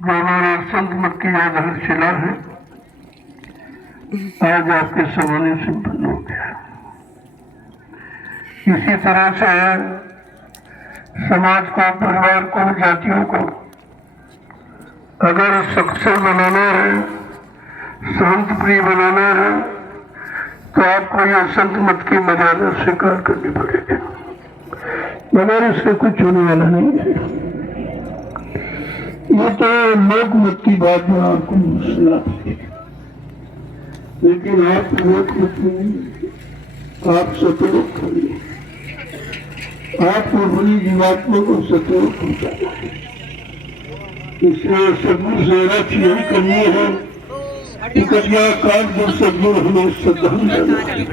जो हमारे संत मत की आधारशिला है, आज आपके सामने संपन्न हो गया। इसी तरह से समाज को, परिवार को, जातियों को अगर सक्सेस बनाना है, शांत प्रिय बनाना है, तो आपको यह संत मत की मर्यादा स्वीकार करनी पड़ेगी, मगर इससे कुछ होने वाला नहीं है। ये तो लोक मत की बात में आपको सुना है, लेकिन आप लोक मत में आप सतलोक करिए, आपको अपनी जीवात्मा को सतलोक पहुंचाना है। इसलिए सदगुरु से रक्षा यही करनी है कि कटिया काट जो सदगुरु हमें श्रद्धान जाना है,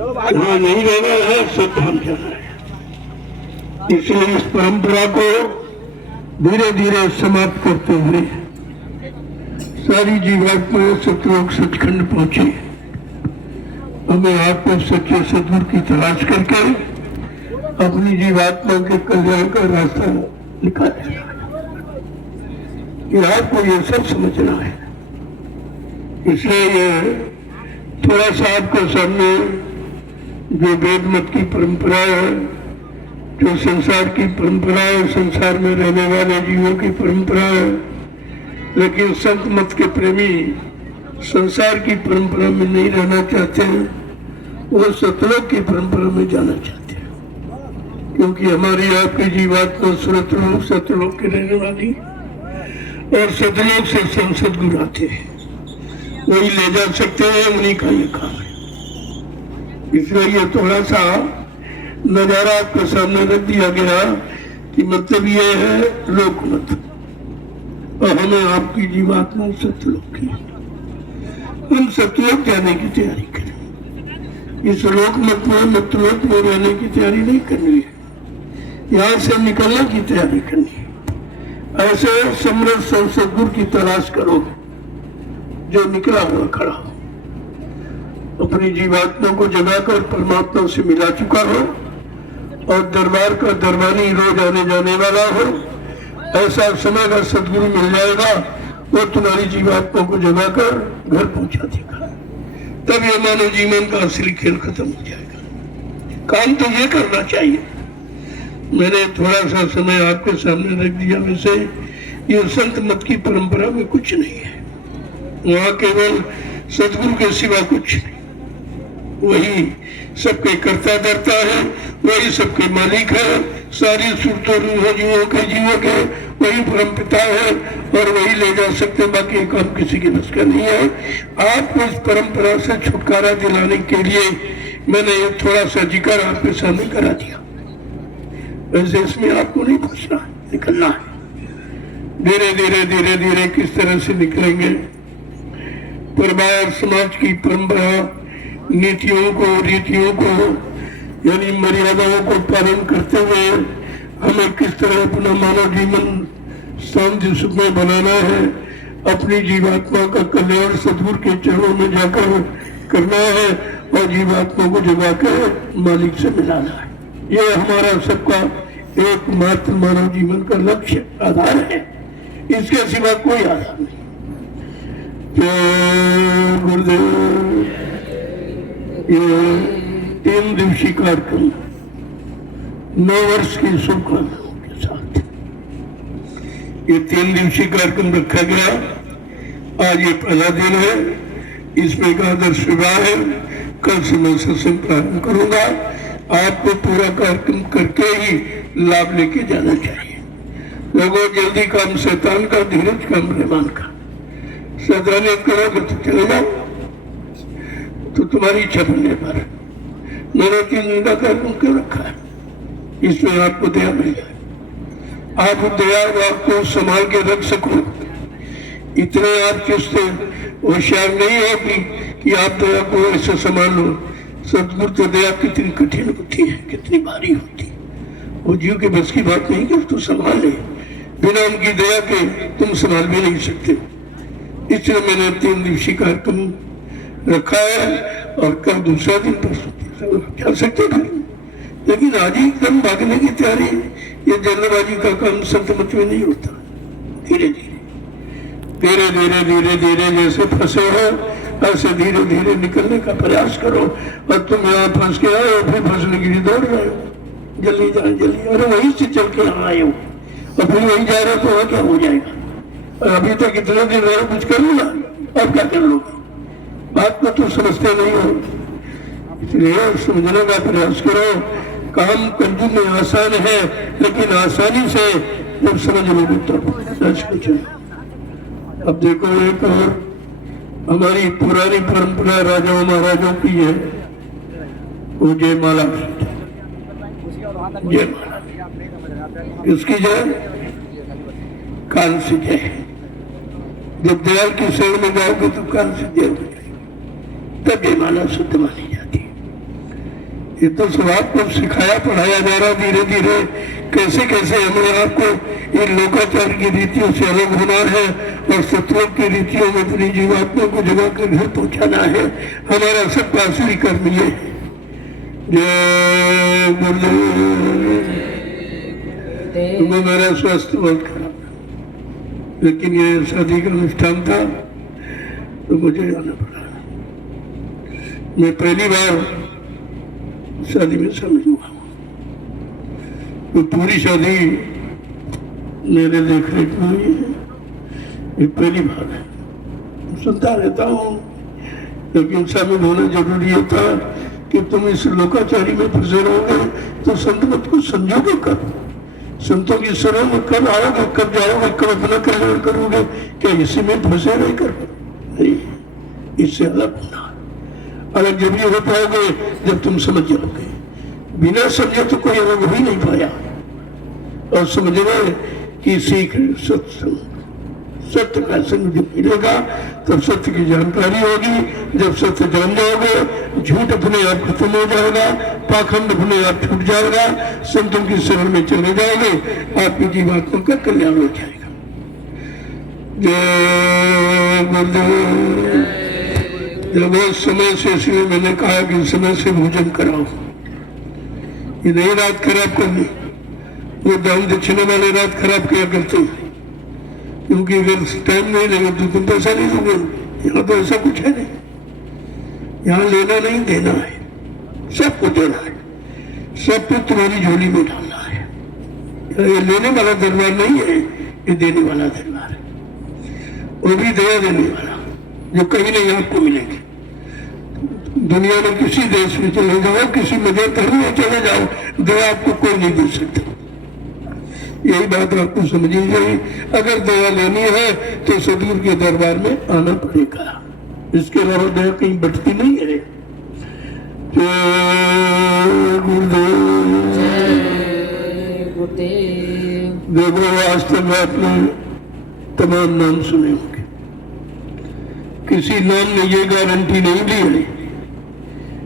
वहाँ नहीं रहना है, श्रद्धान जाना है। इसलिए इस परंपरा को धीरे धीरे समाप्त करते हुए सारी जीवात्माएं सतलोक सचखंड पहुंचे। हमें आपको सच्चे सदगुरु की तलाश करके अपनी जीवात्मा के कल्याण का रास्ता निकालेगा। ये आपको ये सब समझना है। इसलिए ये थोड़ा सा आपके सामने जो वेद मत की परंपरा है, जो संसार की परंपरा है, संसार में रहने वाले जीवों की परंपरा है, लेकिन संत मत के प्रेमी संसार की परंपरा में नहीं रहना चाहते हैं, वो सतलोक की परंपरा में जाना चाहते हैं। क्योंकि हमारी आपकी जीवात्मा सुरतलोक सतलोक के रहने वाली, और सतलोक से संसद गुराते हैं, वही ले जा सकते हैं, उन्हीं का ये काम है। इसलिए ये थोड़ा सा नजारा आपके सामने रख दिया गया कि मतलब ये है लोक मत, और हमें आपकी जीवात्मा सतलोक की, हम सतलोक जाने की तैयारी करें। इस लोक मत में मतलोक में रहने की तैयारी नहीं करनी है, यहाँ से निकलने की तैयारी करनी है। ऐसे समृद्ध सदगुरु की तलाश करो जो निकला हुआ खड़ा हो, अपनी जीवात्मा को जगाकर परमात्मा से मिला चुका हो, और दरबार का दरबारी रोज आने जाने वाला हो। ऐसा समय का सदगुरु मिल जाएगा, वो तुम्हारी जीवात्मा को जगाकर घर पहुंचा देगा। तब ये मानव जीवन का असली खेल खत्म हो जाएगा। काम तो ये करना चाहिए। मैंने थोड़ा सा समय आपके सामने रख दिया। वैसे ये संत मत की परंपरा में कुछ नहीं है, वहाँ केवल सदगुरु के सिवा कुछ नहीं। वही सबके कर्ता धर्ता है, वही सबके मालिक है, सारी सूरतों जीवों के वही परमपिता है, और वही ले जा सकते, बाकी काम किसी के बस का नहीं है। आपको इस परंपरा से छुटकारा दिलाने के लिए मैंने ये थोड़ा सा जिक्र आपके सामने करा दिया। वैसे इसमें आपको नहीं फंसना है, निकलना है। धीरे धीरे धीरे धीरे किस तरह से निकलेंगे, परिवार समाज की परंपरा नीतियों को, रीतियों को, यानी मर्यादाओं को पालन करते हुए हमें किस तरह अपना मानव जीवन शांति सुख में बनाना है, अपनी जीवात्मा का कल्याण सदगुरु के चरणों में जाकर करना है, और जीवात्मा को जगाकर मालिक से मिलाना है। ये हमारा सबका एकमात्र मानव जीवन का लक्ष्य आधार है, इसके सिवा कोई आधार नहीं। जय गुरुदेव। ये 3 दिवसीय कार्यक्रम 9 वर्ष की शुभकामनाओं के साथ ये 3 दिवसीय कार्यक्रम रखा गया। आज ये पहला दिन है, इसमें एक आदर्श विवाह है। कल से मैं सत्संग प्रारंभ करूंगा। आपको पूरा कार्यक्रम करके ही लाभ लेके जाना चाहिए। लोगों जल्दी काम शैतान का, धीरज काम रहमान का। शैतानियत करोगे तो चले जाओ, तो तुम्हारी इच्छा बनने पर मैंने 3 दिन का कार्यक्रम क्यों रखा है, इसमें आपको दया मिल जाए। आप दया आपको संभाल के रख सको, इतने आप किससे होशियार नहीं हो कि आप दया को ऐसे संभाल लो। सदगुरु तो दया कितनी कठिन होती है, कितनी भारी होती है, वो जीव के बस की बात नहीं कि उसको संभाल ले। बिना उनकी दया के तुम संभाल भी नहीं सकते। इसलिए मैंने 3 दिवसीय कार्यक्रम रखा है, और कल दूसरा दिन परसों चल सकते थे, लेकिन आज ही एकदम भागने की तैयारी, ये जल्दबाजी का काम संत मत में नहीं होता। धीरे धीरे धीरे धीरे धीरे धीरे जैसे फंसे हो ऐसे धीरे धीरे निकलने का प्रयास करो। और तुम यहाँ फंस के आए हो, फिर फंसने के लिए दौड़ रहे हो, जल्दी जाए जल्दी, अरे वहीं से चल के यहाँ आए हो और फिर वहीं जा रहे हो तो वहाँ क्या हो जाएगा। और अभी तक इतने दिन रहे कुछ कर लिया, अब क्या कर लोगे, बात को तुम समझते नहीं हो। इसलिए समझने का प्रयास करो। काम कलयुग में आसान है, लेकिन आसानी से जब समझ लोगे तो कुछ नहीं। अब देखो एक और हमारी पुरानी परंपरा राजाओं महाराजों की है, वो जयमाला, जयमाला इसकी जय काल से जय। जब दयाल की शरण में जाओगे तो काल से जय हो जाएगी, तब जयमाला शुद्ध मानी जाती है। ये तो सब आपको सिखाया पढ़ाया जा रहा धीरे धीरे, कैसे कैसे हमें आपको इन लोकाचार की रीतियों से अलग होना है और सत्यों की रीतियों में अपनी जीवात्मा को जगा कर घर पहुंचाना है। हमारा सब आसुरी कर्म ये है। जय गुरुदेव। मेरा स्वास्थ्य बहुत खराब था, लेकिन ये शादी का अनुष्ठान था तो मुझे जाना पड़ा। मैं पहली बार शादी में शामिल हुआ, तो पूरी शादी मेरे देख रेख में हुई है, ये पहली बार है। सुनता रहता हूँ, लेकिन शामिल होना जरूरी था कि तुम इस लोकाचारी में फंसे रहोगे तो संत मत को समझोगे कब, संतों की शरण में कब आओगे, कब जाओगे, कब अपना कल्याण करोगे, क्या इसी में फंसे रह कर नहीं, इससे अलग होना। अलग जब ये हो पाओगे जब तुम समझ जाओगे, बिना समझे तो कोई अलग हो ही नहीं पाया। और समझना की सीख सत्संग, सत्य का संग जब मिलेगा तब सत्य की जानकारी होगी। जब सत्य जान जाओगे झूठ अपने आप खत्म हो जाएगा, पाखंड अपने आप छूट जाएगा, संतों की शरण में चले जाओगे, आपकी जीवात्मा का कल्याण हो जाएगा। जय गुरुदेव। जब समय से, इसलिए मैंने कहा कि समय से भोजन कराओ, ये नहीं रात खराब करनी। वो दान दक्षिणा वाले रात खराब किया करते हैं, क्योंकि अगर टाइम नहीं लगे तो तुम पैसा नहीं दोगे। यहाँ तो ऐसा कुछ है नहीं, यहाँ लेना नहीं देना है, सबको देना है, सबको तुम्हारी झोली में डालना है। ये लेने वाला दरबार नहीं है, ये देने वाला दरबार है। वो भी दया देने वाला जो कहीं नहीं आपको मिलेगी। दुनिया में किसी देश में चले जाओ, किसी मजहब धर्म में चले जाओ, दया आपको कोई नहीं दे सकता। यही बात आपको समझी जाए। अगर दया लेनी है तो सदगुरु के दरबार में आना पड़ेगा, इसके अलावा दया कहीं बटती नहीं है। देखो आज तक आपने तमाम नाम सुने होंगे, किसी नाम ने ये गारंटी नहीं ली है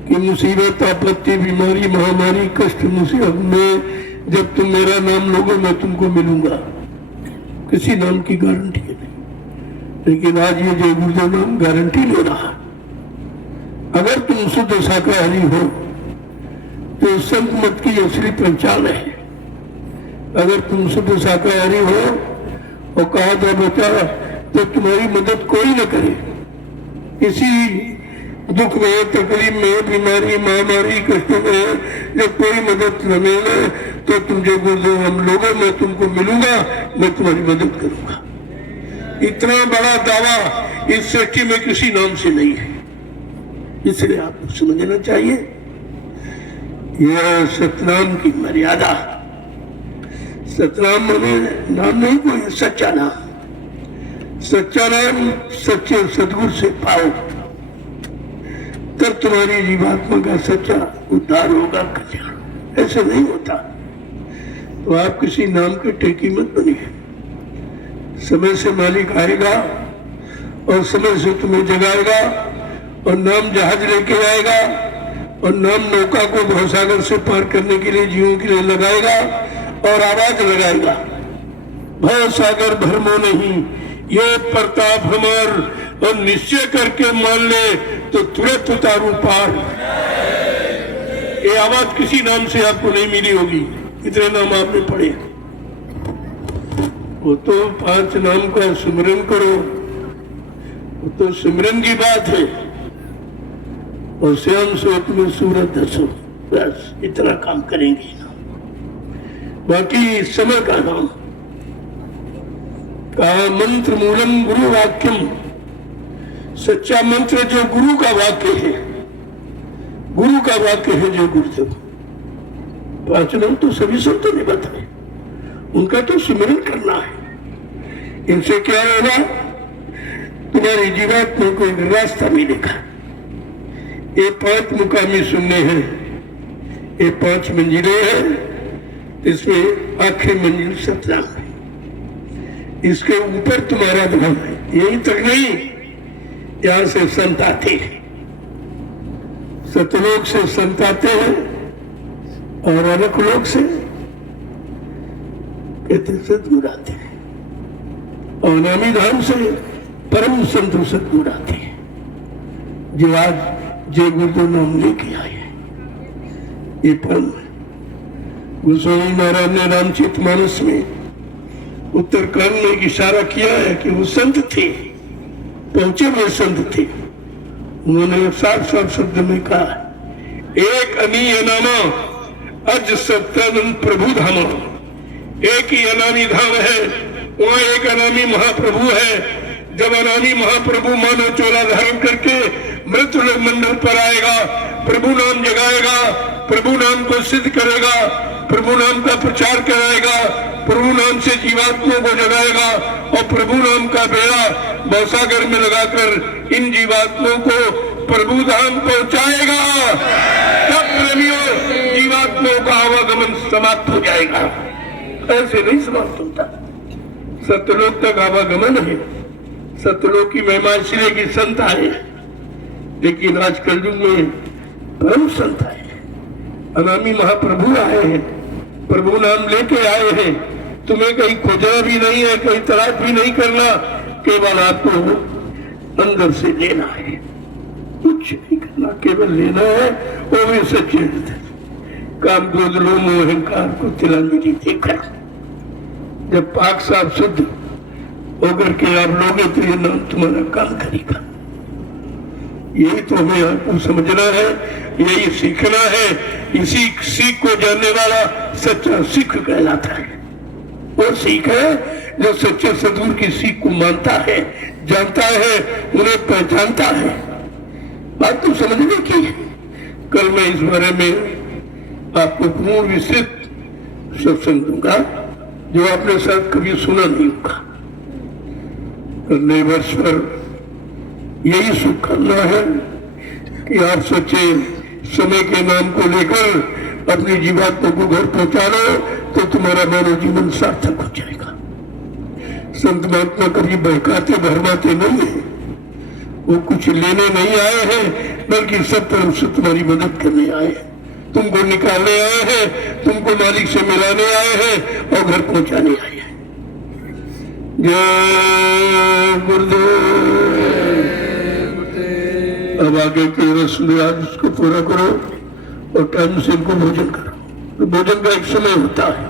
कि मुसीबत, आपत्ति, बीमारी, महामारी, कष्ट, मुसीबत में जब तुम मेरा नाम लोगे मैं तुमको मिलूंगा। किसी नाम की गारंटी नहीं, लेकिन आज ये जय गुरुदेव नाम गारंटी ले रहा। अगर तुम शुद्ध शाकाहारी हो तो संत मत की असली पहचान है। अगर तुम शुद्ध शाकाहारी हो और कहा था बेटा तो तुम्हारी मदद कोई न करे, किसी दुख में, तकलीफ में, बीमारी, महामारी, कष्टों में जब कोई मदद न मिले तो तुम जो गुरुदेव हम लोगों मैं तुमको मिलूंगा, मैं तुम्हारी मदद करूंगा। इतना बड़ा दावा इस सृष्टि में किसी नाम से नहीं है, इसलिए आपको समझना चाहिए यह सतनाम की मर्यादा। सतनाम माने नाम नहीं कोई, सच्चा नाम। सच्चा नाम सच्चे सदगुरु से पाओ, तब तुम्हारी जीवात्मा का सच्चा उद्धार होगा, कल्याण। ऐसे नहीं होता तो आप किसी नाम के टेकी मत बनिए। समय से मालिक आएगा और समय से तुम्हें जगाएगा और नाम जहाज लेके आएगा और नाम नौका को भवसागर से पार करने के लिए, जीवों के लिए लगाएगा और आवाज लगाएगा, भवसागर भरमो नहीं, ये प्रताप हमार, और निश्चय करके मान ले तो तुरंत उतारू पार। ये आवाज किसी नाम से आपको नहीं मिली होगी, इतने नाम आपने पढ़े। वो तो 5 नाम का सुमिरन करो, वो तो सिमरन की बात है। और श्याम सूरत में सूरत दसो, बस इतना काम करेंगे ना। बाकी समय का नाम कहा मंत्र मूलम गुरु वाक्यम, सच्चा मंत्र जो गुरु का वाक्य है, गुरु का वाक्य है जो गुरुदेव। 5 नाम तो सभी संतों ने बताए, उनका तो सिमरन करना है। इनसे क्या होगा, तुम्हारी जीवात्मा को एक रास्ता मिलेगा। ये 5 मुकामी सुनने हैं, ये 5 मंजिलें हैं, इसमें आखिरी मंजिल सतनाम है। इसके ऊपर तुम्हारा धाम है। यही तक नहीं, यहां से संत आते हैं, सतलोक से संत आते हैं और अलग लोक से कहते सतगुरु आते हैं, और नामी धाम से परम संत सतगुरु आते हैं, जो आज जय गुरुदेव नाम लेके आए हैं। ये परम गोस्वामी महाराज ने रामचरितमानस में उत्तरकांड में एक इशारा किया है कि वो संत थे, पहुंचे हुए संत थे। उन्होंने साफ साफ शब्द में कहा, एक अनीय नामा अज सत्यानंद प्रभु धामा। एक ही अनामी धाम है, वहाँ एक अनामी महाप्रभु है। जब अनामी महाप्रभु मानव चोला धारण करके मृत्यु मंडल पर आएगा, प्रभु नाम जगाएगा, प्रभु नाम को सिद्ध करेगा, प्रभु नाम का प्रचार कराएगा, प्रभु नाम से जीवात्माओं को जगाएगा और प्रभु नाम का बेड़ा भवसागर में लगाकर इन जीवात्माओं को प्रभु धाम पहुंचाएगा। तब प्रेमियों जीवात्माओं का आवागमन समाप्त हो जाएगा। ऐसे नहीं समाप्त होता, सत्यलोक तक आवागमन है। सत्यलोक की महिमा इसलिए कि संत आए, लेकिन आज कलयुग में परम संत आए, अनामी महाप्रभु आए हैं, प्रभु नाम लेके आए हैं। तुम्हें कहीं खोजना भी नहीं है, कहीं तलाश भी नहीं करना, केवल आपको अंदर से लेना है, कुछ नहीं करना, केवल लेना है। वो भी सच्चे काम क्रोध लोभ मोह अहंकार को तिलांजलि देकर जब पाक साफ शुद्ध होकर के आप लोगे तो ये नाम तुम्हारा काम करेगा। यही तो हमें आपको समझना है, यही सीखना है। इसी सीख को जानने वाला सच्चा सिख कहलाता है। वो सीख है जो सच्चे सदगुरु की सीख को मानता है, जानता है, उन्हें पहचानता है। बात तो समझने की है। कल मैं इस बारे में आपको पूर्ण विस्तृत सत्संग दूंगा, जो आपने शायद कभी सुना नहीं होगा। नए वर्ष पर यही सुख करना है कि आप सच्चे समय के नाम को लेकर अपनी जीवात्मा को घर पहुंचा लो, तो तुम्हारा मानव जीवन सार्थक हो जाएगा। संत महात्मा कभी बहकाते भरमाते नहीं है, वो कुछ लेने नहीं आए हैं, बल्कि सब तरफ से तुम्हारी मदद करने आए हैं, तुमको निकालने आए हैं, तुमको मालिक से मिलाने आए हैं और घर पहुंचाने आए हैं। जय गुरुदेव। अब आगे के रस्म आज उसको पूरा करो और टाइम से इनको भोजन करो। तो भोजन का एक समय होता है,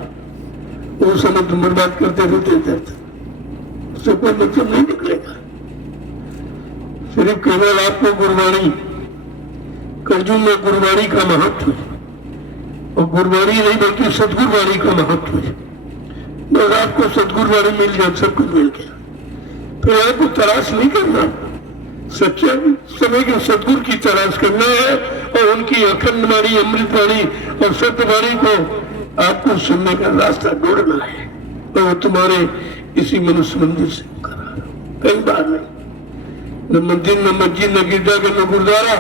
वो समय तुम बर्बाद करते रहते, उससे कोई मतलब नहीं निकलेगा। सिर्फ केवल आपको गुरबाणी, कलयुग में गुरबाणी का महत्व है, और गुरबाणी नहीं बल्कि सतगुरबाणी का महत्व है। बस आपको सतगुरबाणी मिल जाए, सब कुछ मिल गया। फिर आपको तलाश नहीं करना, सच्चे समय के सतगुरु की तलाश करना है, और उनकी अखंड वाणी, अमृतवाणी और सत्यवाणी को आपको सुनने का रास्ता ढूंढना है। और तो तुम्हारे इसी मनुष्य मंदिर से करा, कई बार नहीं, न मंदिर, न मस्जिद, न गिरजाघर, न गुरुद्वारा।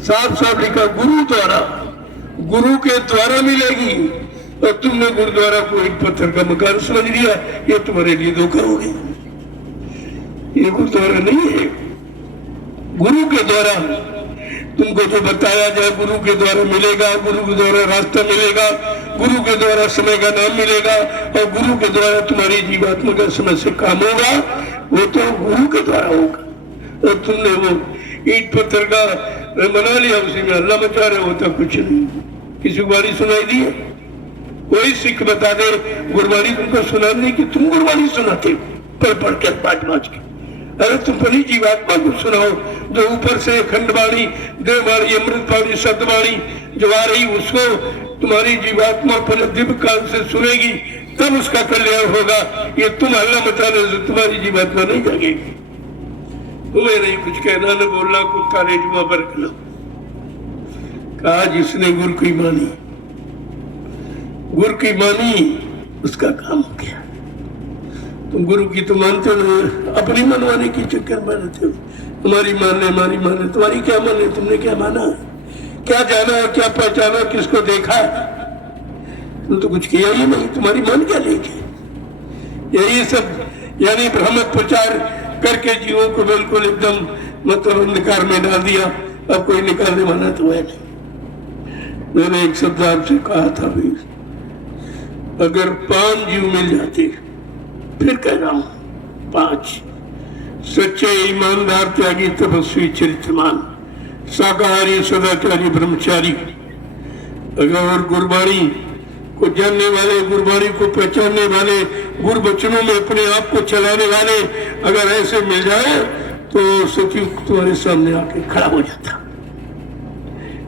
साफ साफ लिखा गुरु द्वारा, गुरु के द्वारा मिलेगी। और तुमने गुरुद्वारा को एक पत्थर का मकान समझ लिया, ये तुम्हारे लिए धोखा हो गया। ये गुरुद्वारा नहीं है। गुरु के द्वारा तुमको जो बताया जाए, गुरु के द्वारा मिलेगा, गुरु के द्वारा रास्ता मिलेगा, गुरु के द्वारा समय का नाम मिलेगा, और गुरु के द्वारा तुम्हारी जीवात्मा का समय से काम होगा, वो तो गुरु के द्वारा होगा। और तुमने वो ईट पत्थर का बना लिया, उसी में अल्लाह मचा रहे, होता कुछ नहीं। किसी को बारी सुनाई दी है? कोई सिख बता दे गुरबाणी तुमको सुनाने की, तुम गुरबाणी सुनाते पढ़ के बाज के। अरे तुम अपनी जीवात्मा को सुनाओ, जो ऊपर से अखंडवाणी, देववाणी, अमृतवाणी, सदवाणी जो आ रही उसको तुम्हारी जीवात्मा अपने दिव्य कान से सुनेगी, तब उसका कल्याण होगा। ये तुम हल्ला मचाने से तुम्हारी जीवात्मा नहीं जागेगी। तुम्हें नहीं कुछ कहना न बोलना, कुत्ता रेजुआ पर खिला। कहा जिसने गुरु की मानी, गुरु की मानी उसका काम हो गया। तुम गुरु की तो मानते हो, अपनी मनवाने की चक्कर में रहते हो। हमारी माने, हमारी माने, तुम्हारी क्या माने? तुमने क्या माना, क्या जाना, क्या पहचाना, किसको देखा? तुम तो कुछ किया ही नहीं, तुम्हारी मान क्या लेके? यही सब यानी भ्रमत प्रचार करके जीवों को बिल्कुल एकदम मतलब अंधकार में डाल दिया। अब कोई निकालने वाला तो है नहीं। मैंने एक शब्द आपसे कहा था भी, अगर 5 जीव मिल जाते, फिर कह रहा हूं 5, सच्चे ईमानदार त्यागी तपस्वी चरित्रमान शाकाहारी सदाचारी ब्रह्मचारी, अगर गुरबाणी को जानने वाले, गुरबाणी को पहचानने वाले, गुरु वचनों में अपने आप को चलाने वाले अगर ऐसे मिल जाए तो सतयुग तुम्हारे सामने आके खड़ा हो जाता।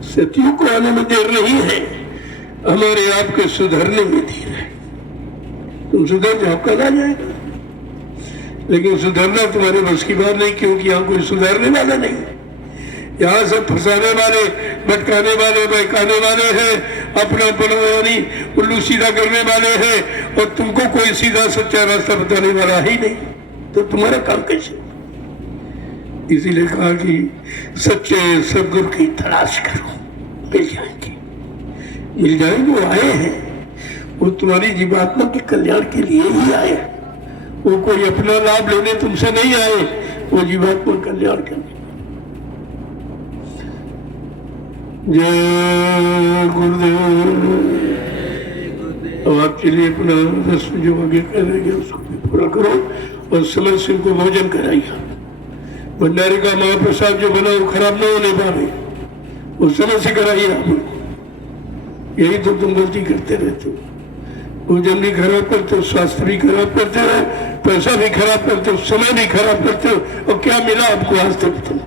सतयुग को आने में देर नहीं है, हमारे आप के सुधरने में देर है। तुम सुधर जाओ, कल आ जाएगा। लेकिन सुधरना तुम्हारे बस की बात नहीं, क्योंकि यहाँ कोई सुधरने वाला नहीं। यहाँ सब फंसाने वाले, भटकाने वाले, बहकाने वाले हैं, अपना यानी उल्लू सीधा करने वाले हैं, और तुमको कोई सीधा सच्चा रास्ता बताने वाला ही नहीं। तो तुम्हारा काम कैसे? इसीलिए कहा कि सच्चे सदगुरु की तलाश करो, मिल जाएंगे, मिल जाएंगे। वो आए हैं, वो तुम्हारी जीवात्मा के कल्याण के लिए ही आए। वो कोई अपना लाभ लेने तुमसे नहीं आए, वो जीवात्मा कल्याण करने। जय गुरुदेव। अब आपके लिए अपना रस्म जो आगे कह रहे उसको भी पूरा करो, और समय से उनको भोजन कराइए। भंडारे का महाप्रसाद जो बना वो खराब न होने पाए, वो समय से कराइए आप उनको। यही तो तुम गलती करते रहते हो, भोजन भी खराब करते हो, स्वास्थ्य भी खराब करते हो, पैसा भी खराब करते हो, समय भी खराब करते हो। और क्या मिला आपको आज तक? तुम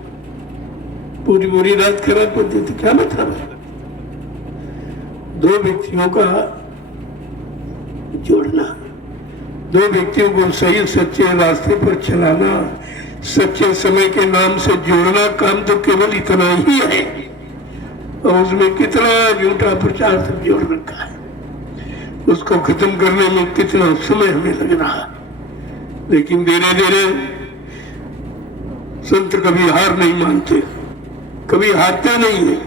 पूरी रात खराब कर देते, क्या मतलब है? 2 व्यक्तियों का जोड़ना, 2 व्यक्तियों को सही सच्चे रास्ते पर चलाना, सच्चे समय के नाम से जोड़ना, काम तो केवल इतना ही है। और उसमें कितना झूठा प्रचार तक जोड़ रखा है, उसको खत्म करने में कितना समय हमें लग रहा है। लेकिन धीरे धीरे संत कभी हार नहीं मानते, कभी हारते नहीं है।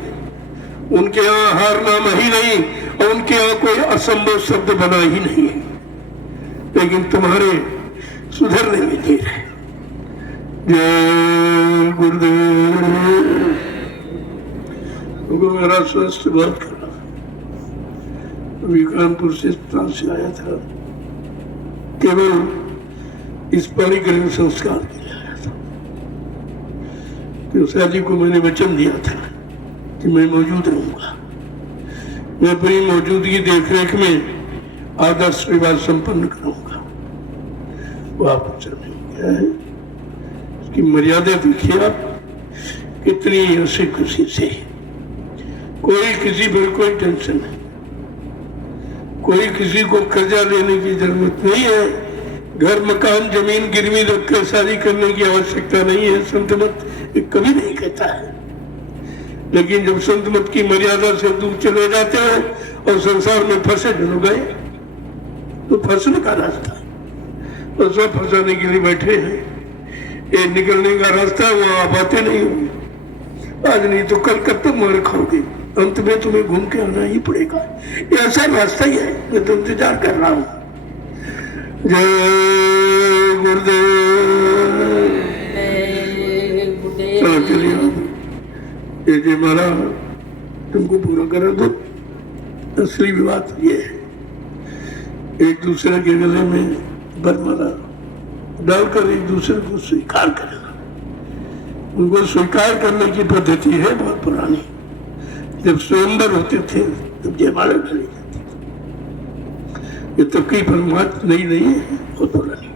उनके यहाँ हार नाम ही नहीं, और उनके यहाँ कोई असंभव शब्द बना ही नहीं है। लेकिन तुम्हारे सुधरने में देर है। जय गुरुदेव। मेरा स्वास्थ्य बहुत खराब है। अभी कानपुर से अस्पताल से आया था, केवल इस पारिक्रम संस्कार के लिए आया था। तो जी को मैंने वचन दिया था कि मैं मौजूद रहूंगा, मैं अपनी मौजूदगी देखरेख में आदर्श विवाह संपन्न करूंगा। वो आप वचन में क्या है, उसकी मर्यादा देखिए आप, कितनी हंसी खुशी से, कोई किसी पर कोई टेंशन नहीं, कोई किसी को कर्जा लेने की जरूरत नहीं है, घर मकान जमीन गिरवी रखकर शादी करने की आवश्यकता नहीं है। संत मत कभी नहीं कहता है। लेकिन जब संत मत की मर्यादा से दूर चले जाते हैं और संसार में फंसे जो गए, तो फंसने का रास्ता है, और सब फंसाने के लिए बैठे हैं। ये निकलने का रास्ता है, वो आप आते नहीं होंगे। आज नहीं तो कल कब तक मार खाओगे, अंत में तुम्हें घूम के आना ही पड़ेगा। ये ऐसा रास्ता ही है, मैं तो इंतजार कर रहा हूँ। जय गुरुदेव। चलो चलिए, ये जय माला तुमको पूरा करा दो। असली बात ये है, एक दूसरे के गले में बरमाला डालकर एक दूसरे को स्वीकार करना। उनको स्वीकार करने की पद्धति है बहुत पुरानी। जब स्वयंवर होते थे तब जयमाला डाली जाती थी। ये तबकी पर बात नहीं है, वो पुरानी।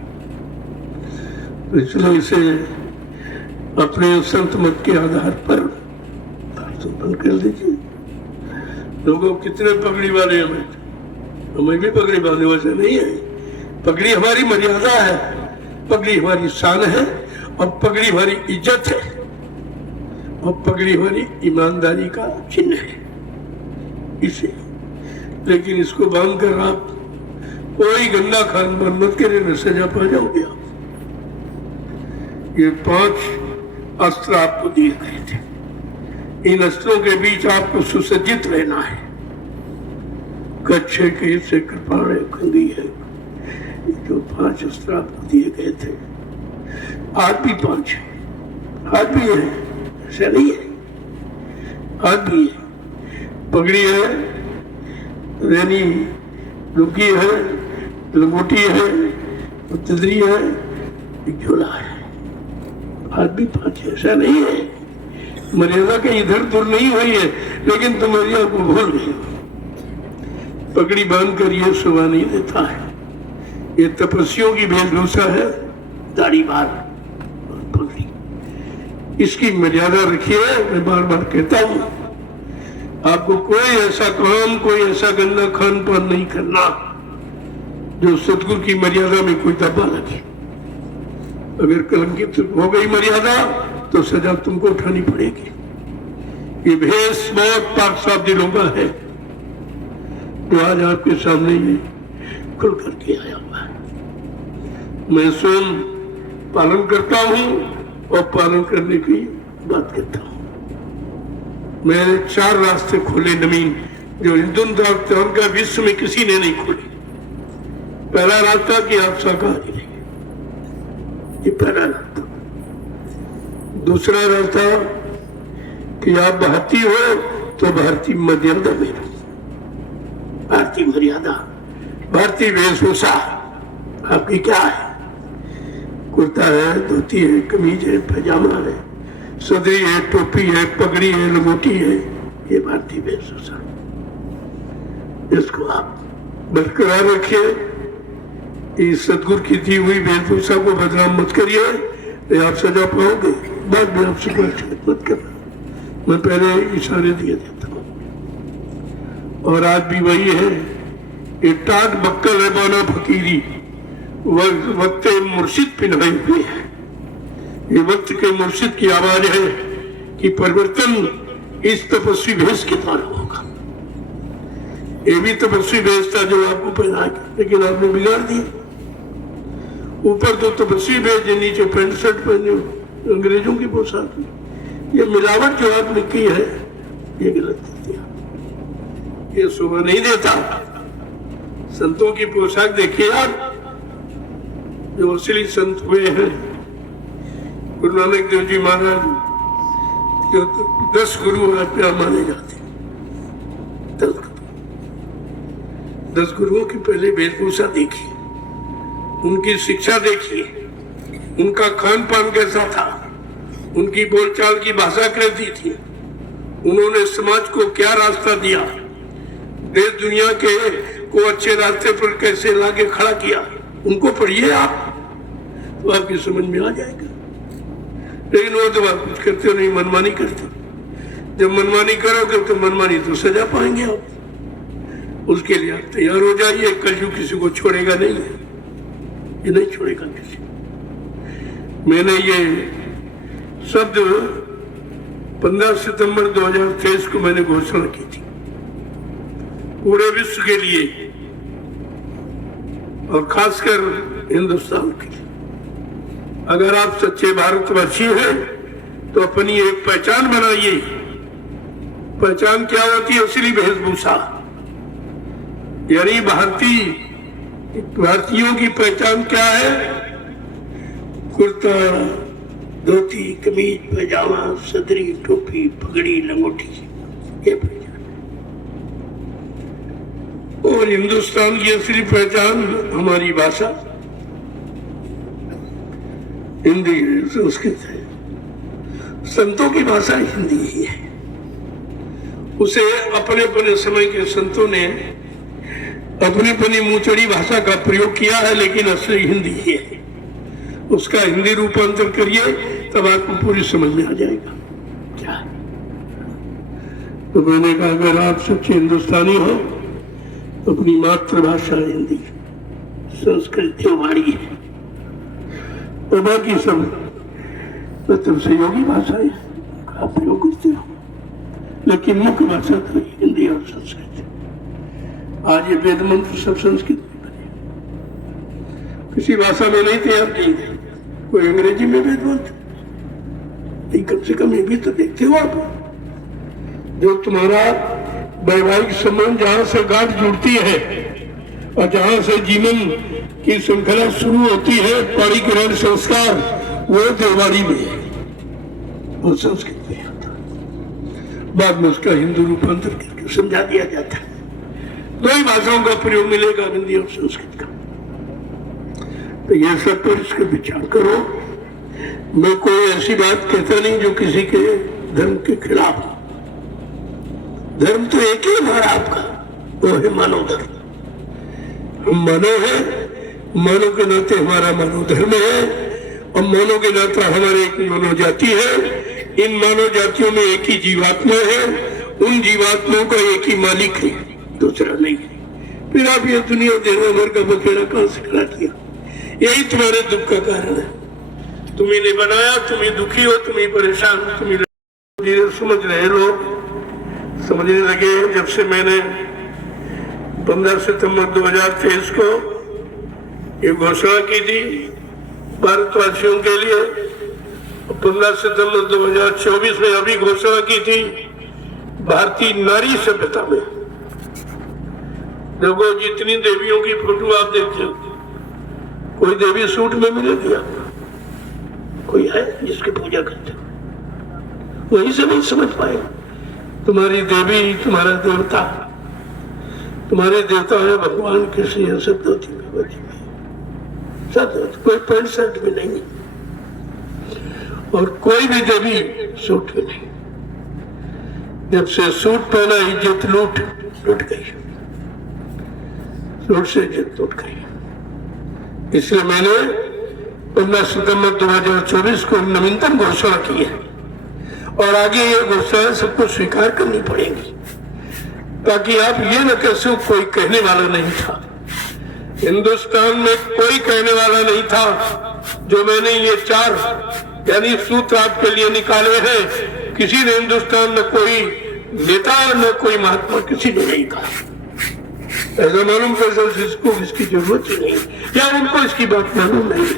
तो इसलिए इसे अपने संत मत के आधार पर बंद कर दीजिए। लोगों कितने पगड़ी वाले हमें भी पगड़ी बांधे, वैसे नहीं है। पगड़ी हमारी मर्यादा है, पगड़ी हमारी शान है, और पगड़ी हमारी इज्जत है, और पगड़ी हमारी ईमानदारी का चिन्ह है इसे। लेकिन इसको बांध कर आप कोई गंदा खान पान मत करें, न सजा पा जाओगे आप। ये 5 अस्त्र आपको दिए गए थे, इन अस्त्रों के बीच आपको सुसज्जित रहना है। कच्छे के से कृपाण है, कंगी है, जो 5 अस्त्र आपको दिए गए थे। आज भी 5 है, आज भी है, ऐसा नहीं है, आज भी है। पगड़ी है, रैनी लुकी है, लंगोटी है, तिजरी है, एक झोला है। आज भी 5 है, ऐसा नहीं है। मर्यादा के इधर दूर नहीं हुई है, लेकिन तुम मर्यादा को भूल गई। पगड़ी बांध कर ये शोभा नहीं देता है। ये तपस्वियों की वेशभूषा है, दाढ़ी बाल और पगड़ी। इसकी मर्यादा रखिए। मैं बार बार कहता हूं, आपको कोई ऐसा काम, कोई ऐसा गंदा खान पान नहीं करना जो सतगुरु की मर्यादा में कोई दबा लगे। अगर कलंकित हो गई मर्यादा तो सजा तुमको उठानी पड़ेगी। ये भेष बहुत पाक साफ दिलों का है, जो आज आपके सामने ये खुल करके आया हुआ है। मैं स्वयं पालन करता हूं और पालन करने की बात करता हूं। मैंने 4 रास्ते खोले नवीन, जो हिंदू धर्म का विश्व में किसी ने नहीं खोले। पहला रास्ता कि आप शाकाहारी रहिए, ये पहला रास्ता। दूसरा रास्ता कि आप भारतीय हो तो भारतीय मर्यादा में रहो। भारतीय मर्यादा, भारतीय वेशभूषा आपकी क्या है? कुर्ता है, धोती है, कमीज है, पैजामा है, सदरी है, टोपी है, पगड़ी है, लंगोटी है, ये भारतीय वेशभूषा। इसको आप बरकरार रखिए। इस सदगुरु की दी हुई वेशभूषा को बदनाम मत करिए, आप सजा पाओगे। बाद में आपसे कोई शिकायत मत करना, मैं पहले इशारे दिए देता हूँ। और आज भी वही है, ये टाट बक्कल है बाना फकीरी, वक्त मुर्शिद पिन्हाई हुई है। ये वक्त के मुर्शिद की आवाज है कि परिवर्तन इस तपस्वी भेष के द्वारा होगा। ये भी तपस्वी भेष था जो आपको पहना के, लेकिन आपने बिगाड़ दिया। ऊपर तो तपस्वी भेष, नीचे पैंट शर्ट पहने, अंग्रेजों की पोशाक। ये मिलावट जो आपने की है, ये गलत कर दिया, ये शोभा नहीं देता। संतों की पोशाक देखिए आप, जो असली संत हुए हैं। गुरु नानक देव जी महाराज, जो 10 गुरु आज पे माने जाते, 10 गुरुओं की पहले वेशभूषा देखिए, उनकी शिक्षा देखिए, उनका खान पान कैसा था, उनकी बोलचाल की भाषा कैसी थी, उन्होंने समाज को क्या रास्ता दिया, देश दुनिया के को अच्छे रास्ते पर कैसे लाके खड़ा किया। उनको पढ़िए आप, तो आपकी समझ में आ जाएगा। लेकिन वो तो आप कुछ करते नहीं, मनमानी करते। जब मनमानी करोगे तो मनमानी तो सजा पाएंगे आप। उसके लिए आप तैयार हो जाइए। कलयुग किसी को छोड़ेगा नहीं है, ये नहीं छोड़ेगा किसी। मैंने ये शब्द 15 सितंबर 2023 को मैंने घोषणा की थी पूरे विश्व के लिए, और खासकर हिंदुस्तान के लिए। अगर आप सच्चे भारतवासी हैं तो अपनी एक पहचान बनाइए। पहचान क्या होती है? असली वेशभूषा, यानी भारतीयों की पहचान क्या है? कुर्ता, धोती, कमीज, पैजामा, सदरी, टोपी, पगड़ी, लंगोटी, ये पहचान। और हिंदुस्तान की असली पहचान हमारी भाषा हिंदी है, संस्कृत है। संतों की भाषा हिंदी ही है। उसे अपने अपने समय के संतों ने अपनी अपनी मुंहचड़ी भाषा का प्रयोग किया है, लेकिन असली हिंदी है। उसका हिंदी रूपांतर करिए तब आपको पूरी समझ में आ जाएगा क्या। तो मैंने कहा अगर आप सच्चे हिंदुस्तानी हो तो अपनी मातृभाषा हिंदी, संस्कृत जो हमारी है, तो बाकी सब मतलब सहयोगी भाषा है आप प्रयोग करते हो, लेकिन मुख्य भाषा तो हिंदी और संस्कृत। आज ये वेद मंत्र सब संस्कृत में बने, किसी भाषा में नहीं थे। आप नहीं कोई अंग्रेजी में वेद मंत्र नहीं, कम से कम ये भी तो देखते हो आप। जो तुम्हारा वैवाहिक संबंध जहां से गांठ जुड़ती है और जहां से जीवन की श्रृंखला शुरू होती है, पाणी ग्रहण संस्कार, वो देवाड़ी में है, वो संस्कृत में आता है। बाद में उसका हिंदू रूपांतर करके समझा दिया जाता है। दो ही भाषाओं का प्रयोग मिलेगा, हिंदी और संस्कृत का। तो ये सब पर इसका विचार करो। मैं कोई ऐसी बात कहता नहीं जो किसी के धर्म के खिलाफ। धर्म तो एक ही हमारा आपका, वो है मानव धर्म। हम मानव है, मानव के नाते हमारा मानव धर्म है, और मानव के नाते हमारे एक मानव जाति है। इन मानव जातियों में एक ही जीवात्मा है, उन जीवात्माओं का एक ही मालिक है, दूसरा नहीं है। फिर आप ये दुनिया देना भर का बखेड़ा कहां से खड़ा किया? यही तुम्हारे दुख का कारण है। तुम्ही ने बनाया, तुम्ही दुखी हो, तुम्ही परेशान हो, तुम्ही धीरे समझ रहे लोग समझने लगे। जब से मैंने 15 सितंबर 2023 को ये घोषणा की थी भारतवासियों के लिए, 15 सितंबर 2024 में अभी घोषणा की थी भारतीय नारी सभ्यता में। देखो जितनी देवियों की फोटो आप देखते हो, कोई देवी सूट में मिलेगी आपको? कोई है जिसकी पूजा करते हो? वहीं से नहीं समझ पाए। तुम्हारी देवी, तुम्हारा देवता, तुम्हारे देवता है भगवान कृष्ण, यह सब धोती में बची में, सब कोई पैंट शर्ट में नहीं, और कोई भी देवी सूट में नहीं। जब से सूट पहना इज्जत लूट गई, सूट से इज्जत लूट गई। इसलिए मैंने 15 सितंबर 2024 को नवीनतम घोषणा की है, और आगे ये घोषणा सबको स्वीकार करनी पड़ेगी, ताकि आप ये न कह सो कोई कहने वाला नहीं था। हिंदुस्तान में कोई कहने वाला नहीं था। जो मैंने ये 4 यानी सूत्र आपके लिए निकाले हैं, किसी ने हिंदुस्तान में कोई नेता न कोई महात्मा किसी ने नहीं कहा। ऐसा मालूम कैसे जिसको इसकी जरूरत ही नहीं, या उनको इसकी बात मालूम नहीं।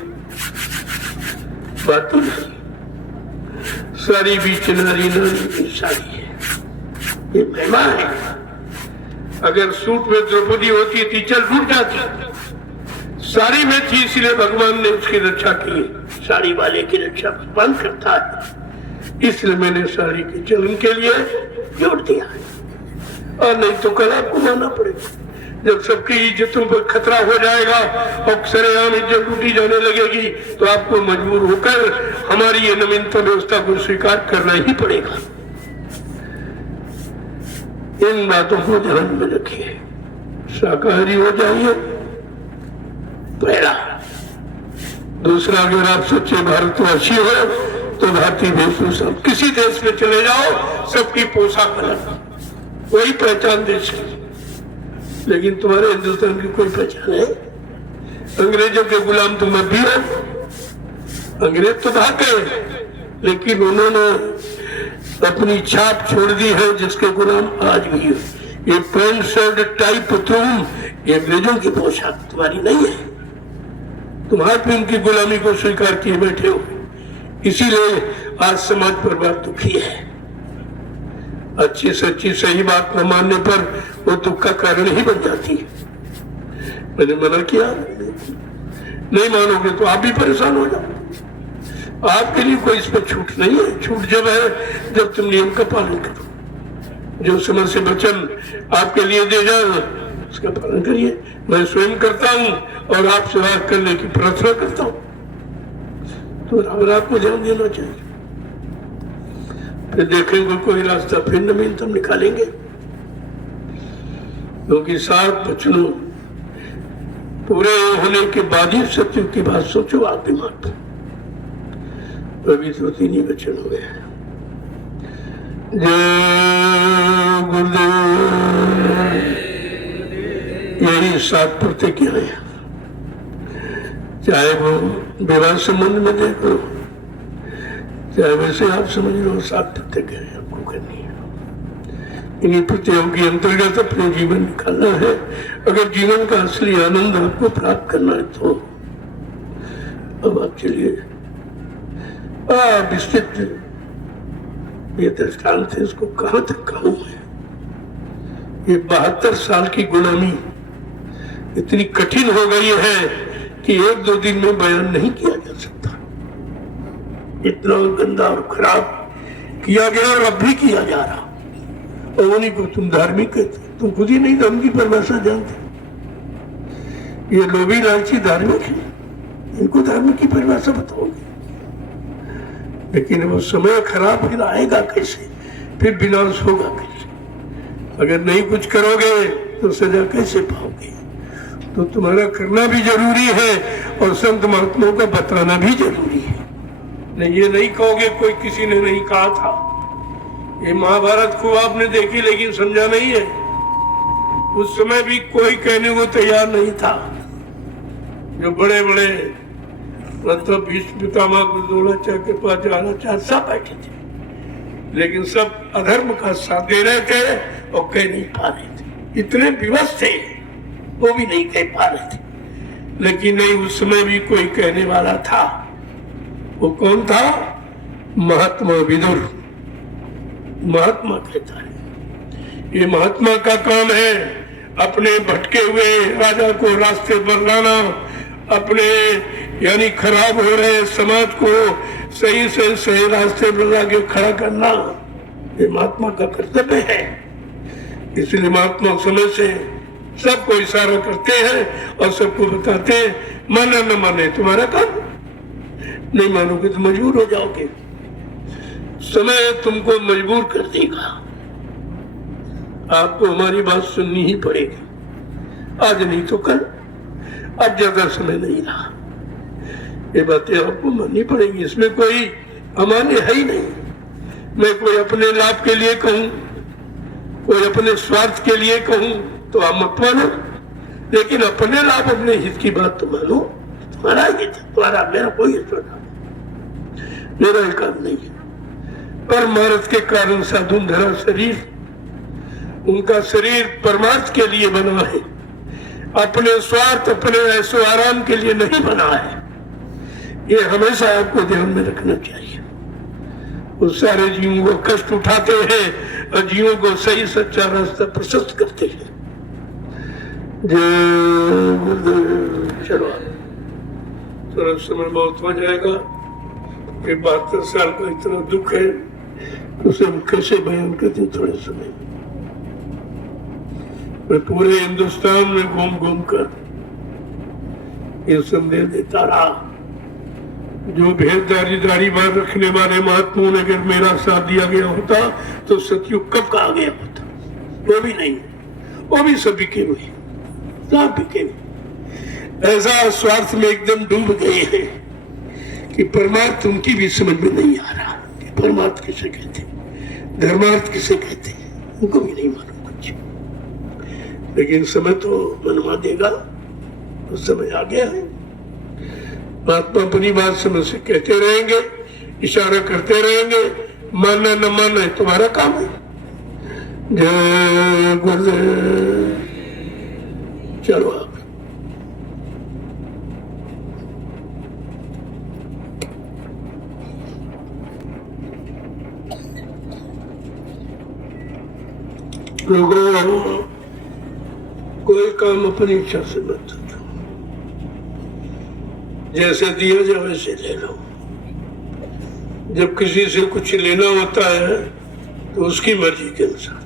बात तो नहीं, सारी बीच नारी नारी सारी है, ये महिमा है। अगर सूट में द्रौपदी होती थी चल लूट जाती, साड़ी में थी इसलिए भगवान ने उसकी रक्षा की। साड़ी वाले की रक्षा भगवान करता है, इसलिए मैंने साड़ी के चलन के लिए जोड़ दिया है। और नहीं तो कल आपको मानना पड़ेगा। जब सबकी इज्जतों पर खतरा हो जाएगा और सरेआम इज्जत लूटी जाने लगेगी, तो आपको मजबूर होकर हमारी ये नवीनतम व्यवस्था को स्वीकार करना ही पड़ेगा। इन बातों को ध्यान में रखिए। शाकाहारी हो जाइए, पहला। दूसरा, अगर आप सच्चे भारतवासी हो तो भारतीय वेशभूषा, किसी देश में चले जाओ सबकी पोशाक अलग, वही पहचान देश की। लेकिन तुम्हारे हिंदुस्तान की कोई पहचान है? अंग्रेजों के गुलाम तुम भी हो। अंग्रेज तो भाग गए, लेकिन उन्होंने अपनी छाप छोड़ दी है, जिसके गुलाम आज भी है। ये पैंट शर्ट टाई पतलून ये अंग्रेजों की पोशाक तुम्हारी नहीं है। तुम्हारे उनकी गुलामी को स्वीकार किए बैठे हो, इसीलिए आज समाज पर बात दुखी है। अच्छी सच्ची सही बात न मानने पर वो दुख का कारण ही बन जाती है। मैंने मना किया, नहीं मानोगे तो आप भी परेशान हो जाओ। आपके लिए कोई इस पर छूट नहीं है। छूट जब है जब तुम नियम का पालन करो। जो समय से वचन आपके लिए दे जाए उसका पालन करिए। मैं स्वयं करता हूँ और आप सेवा करने की प्रार्थना करता हूँ, तो राम को ध्यान देना चाहिए। फिर देखेंगे कोई रास्ता फिर नवीनतम निकालेंगे, क्योंकि 7 वचनों पूरे होने के बाद ही सत्युग की बात सोचो आप दिमाग में। अभी तो 3 ही वचन हो गए। जय गुरुदेव। यही 7 प्रतिज्ञा है, चाहे वो विवाह संबंध में देख लो, चाहे वैसे आप समझ लो, 7 प्रतिज्ञा आपको करनी है। इन्हीं प्रतिज्ञाओं के अंतर्गत अपने जीवन निकालना है। अगर जीवन का असली आनंद आपको प्राप्त करना है तो अब आप चलिए। विस्तृत ये दृष्टांत है, इसको कहां तक कहूं मैं। ये 72 साल की गुलामी इतनी कठिन हो गई है कि 1-2 दिन में बयान नहीं किया जा सकता। इतना गंदा और खराब किया गया और अब भी किया जा रहा। और उन्हीं को तुम धार्मिक कहते, तुम खुद ही नहीं धर्म की परिभाषा जानते। ये लोभी लालची धार्मिक है, इनको धर्म की परिभाषा बताओगे। लेकिन वो समय खराब फिर आएगा कैसे, फिर विनाश होगा कैसे। अगर नहीं कुछ करोगे तो सजा कैसे पाओगे। तो तुम्हारा करना भी जरूरी है और संत महात्माओं का बताना भी जरूरी है। नहीं ये नहीं कहोगे कोई किसी ने नहीं कहा था। ये महाभारत को आपने देखी लेकिन समझा नहीं है। उस समय भी कोई कहने को तैयार नहीं था। जो बड़े बड़े मतलब भीष्म पितामह द्रोणाचार्य के पास द्रोणाचार्य सब बैठे थे, लेकिन सब अधर्म का साथ दे रहे थे और कह नहीं पा रहे थे। इतने विवश थे वो भी नहीं कह पा रहे थे। लेकिन नहीं, उस समय भी कोई कहने वाला था। वो कौन था? महात्मा विदुर। महात्मा कहता है, ये महात्मा का काम है अपने भटके हुए राजा को रास्ते पर लाना, अपने यानी खराब हो रहे समाज को सही से सही रास्ते पर लाके खड़ा करना। ये महात्मा का कर्तव्य है। इसलिए महात्मा समय से सबको इशारा करते हैं और सबको बताते हैं, माना न माने तुम्हारा काम, नहीं मानोगे तो मजबूर हो जाओगे। समय तुमको मजबूर कर देगा, आपको हमारी बात सुननी ही पड़ेगी। आज नहीं तो कल, अब ज्यादा समय नहीं रहा। ये बातें आपको माननी पड़ेगी, इसमें कोई अमान्य है ही नहीं। मैं कोई अपने लाभ के लिए कहूं, कोई अपने स्वार्थ के लिए कहूं तो आप मत मानो, लेकिन अपने लाभ अपने हित की बात तो मानो। तुम्हारा हित, तुम्हारा मेरा कोई हित नहीं, मेरा ही काम नहीं है। परमार्थ के कारण साधु धरा शरीर, उनका शरीर परमार्थ के लिए बना है, अपने स्वार्थ अपने ऐसो आराम के लिए नहीं बना है। ये हमेशा आपको ध्यान में रखना चाहिए। वो सारे जीवों को कष्ट उठाते हैं और जीवों को सही सच्चा रास्ता प्रशस्त करते हैं। चलो थोड़ा समय बहुत हो जाएगा। 72 साल का इतना दुख है, उसे हम कैसे बयान करते थोड़े समय। मैं पूरे हिंदुस्तान में घूम घूम कर ये संदेश देता रहा। जो भेददारी बात रखने वाले महात्माओं ने अगर मेरा साथ दिया गया होता तो सतयुग कब का आ गया होता। वो भी नहीं, वो भी सब बिके हुए, सब बिके हुए। ऐसा स्वार्थ में एकदम डूब गए हैं कि परमार्थ उनकी भी समझ में नहीं आ रहा कि परमार्थ किसे कहते, धर्मार्थ किसे कहते, उनको भी नहीं मालूम कुछ। लेकिन समय तो मनवा देगा, उस समय आ गया है। महात्मा अपनी बात समय से कहते रहेंगे, इशारा करते रहेंगे, मानना न मानना है तुम्हारा काम है। जय गुरुदेव। चलो आप लोगों, कोई काम अपनी इच्छा से मत करो, जैसे दिया जाए वैसे ले लो। जब किसी से कुछ लेना होता है तो उसकी मर्जी के अनुसार,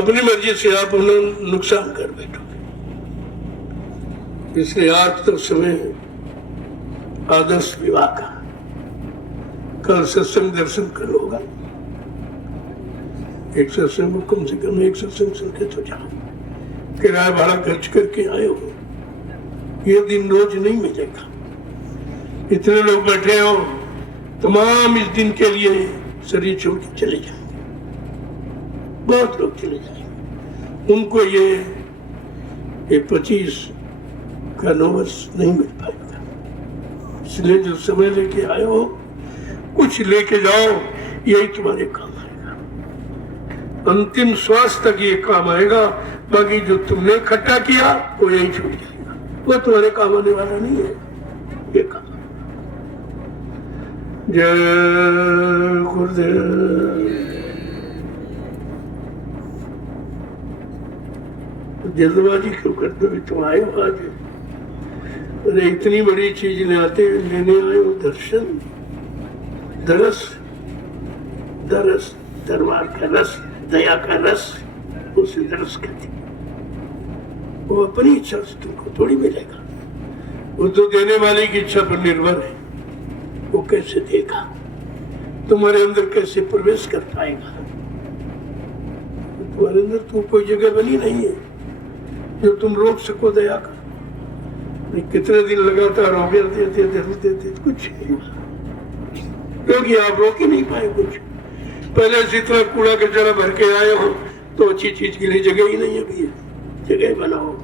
अपनी मर्जी से आप उन्हें नुकसान कर बैठोगे। इसलिए आज तो समय आदर्श विवाह का, कल सत्संग दर्शन कर होगा। एक सत्संग कम से कम एक सत्संग सुन के तो जाओ, किराया भाड़ा खर्च करके आए हो, ये दिन रोज नहीं मिलेगा। इतने लोग बैठे हो, तमाम इस दिन के लिए शरीर छोड़ के चले जाएंगे, बहुत लोग चले जाएंगे, उनको ये 25 का नौवर्ष नहीं मिल पाएगा। इसलिए जो समय लेके आए हो, कुछ लेके जाओ, यही तुम्हारे काम आएगा, अंतिम श्वास तक ये काम आएगा। बाकी जो तुमने इकट्ठा किया वो यही छूट जाएगा, वो तुम्हारे काम आने वाला नहीं है। ये काम जय गुरुदेव। जल्दबाजी क्यों करते हो? तुम आए हो आज, अरे इतनी बड़ी चीज लेने आए हो, दर्शन, दरस, दरस, दरबार का रस, दया का रस, उसे दरस कहते। वो अपनी इच्छा से तुमको थोड़ी मिलेगा, वो तो देने वाले की इच्छा पर निर्भर है। वो कैसे देगा, तुम्हारे अंदर कैसे प्रवेश कर पाएगा? तुम्हारे अंदर तो कोई जगह बनी नहीं है जो तुम रोक सको दया का। कितने दिन लगातार हो गया देते कुछ नहीं, क्योंकि आप रोक ही नहीं पाए कुछ। पहले से इतना कूड़ा कचरा भर के आए हो तो अच्छी चीज के लिए जगह ही नहीं है भैया। जगह बनाओ,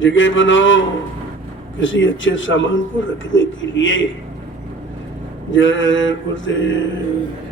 जगह बनाओ किसी अच्छे सामान को रखने के लिए। जय गुरुदेव।